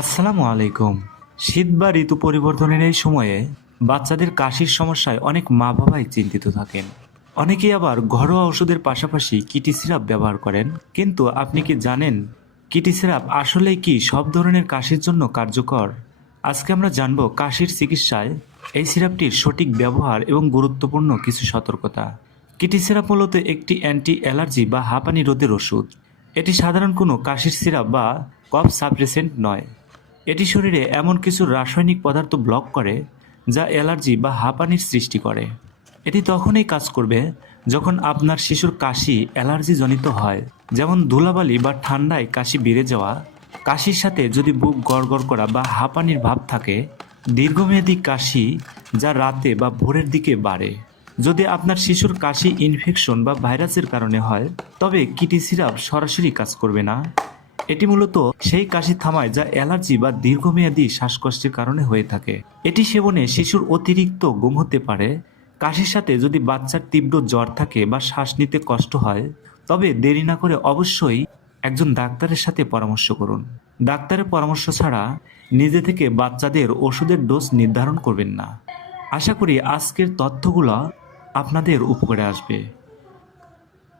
আসসালামু আলাইকুম। শীত বা ঋতু পরিবর্তনের এই সময়ে বাচ্চাদের কাশির সমস্যায় অনেক মা বাবাই চিন্তিত থাকেন। অনেকেই আবার ঘরোয়া ওষুধের পাশাপাশি কিটি সিরাপ ব্যবহার করেন। কিন্তু আপনি কি জানেন কিটি সিরাপ আসলেই কি সব ধরনের কাশির জন্য কার্যকর? আজকে আমরা জানব কাশির চিকিৎসায় এই সিরাপটির সঠিক ব্যবহার এবং গুরুত্বপূর্ণ কিছু সতর্কতা। কিটি সিরাপ মূলত একটি অ্যান্টি অ্যালার্জি বা হাঁপানি রোধের ওষুধ। এটি সাধারণ কোনো কাশির সিরাপ বা কফ সাপ্রেসেন্ট নয়। এটি শরীরে এমন কিছু রাসায়নিক পদার্থ ব্লক করে, যা অ্যালার্জি বা হাঁপানির সৃষ্টি করে। এটি তখনই কাজ করবে যখন আপনার শিশুর কাশি অ্যালার্জিজনিত হয়, যেমন ধুলাবালি বা ঠান্ডায় কাশি বেড়ে যাওয়া। কাশির সাথে যদি বুক গড়গড় করা বা হাঁপানির ভাব থাকে, দীর্ঘমেয়াদী কাশি যা রাতে বা ভোরের দিকে বাড়ে। যদি আপনার শিশুর কাশি ইনফেকশন বা ভাইরাসের কারণে হয়, তবে কিটি সিরাপ সরাসরি কাজ করবে না। এটি মূলত সেই কাশি থামায় যা অ্যালার্জি বা দীর্ঘমেয়াদী শ্বাসকষ্টের কারণে হয়ে থাকে। এটি সেবনে শিশুর অতিরিক্ত ঘুম হতে পারে। কাশির সাথে যদি বাচ্চার তীব্র জ্বর থাকে বা শ্বাস নিতে কষ্ট হয়, তবে দেরি না করে অবশ্যই একজন ডাক্তারের সাথে পরামর্শ করুন। ডাক্তারের পরামর্শ ছাড়া নিজে থেকে বাচ্চাদের ওষুধের ডোজ নির্ধারণ করবেন না। আশা করি আজকের তথ্যগুলো আপনাদের উপকারে আসবে।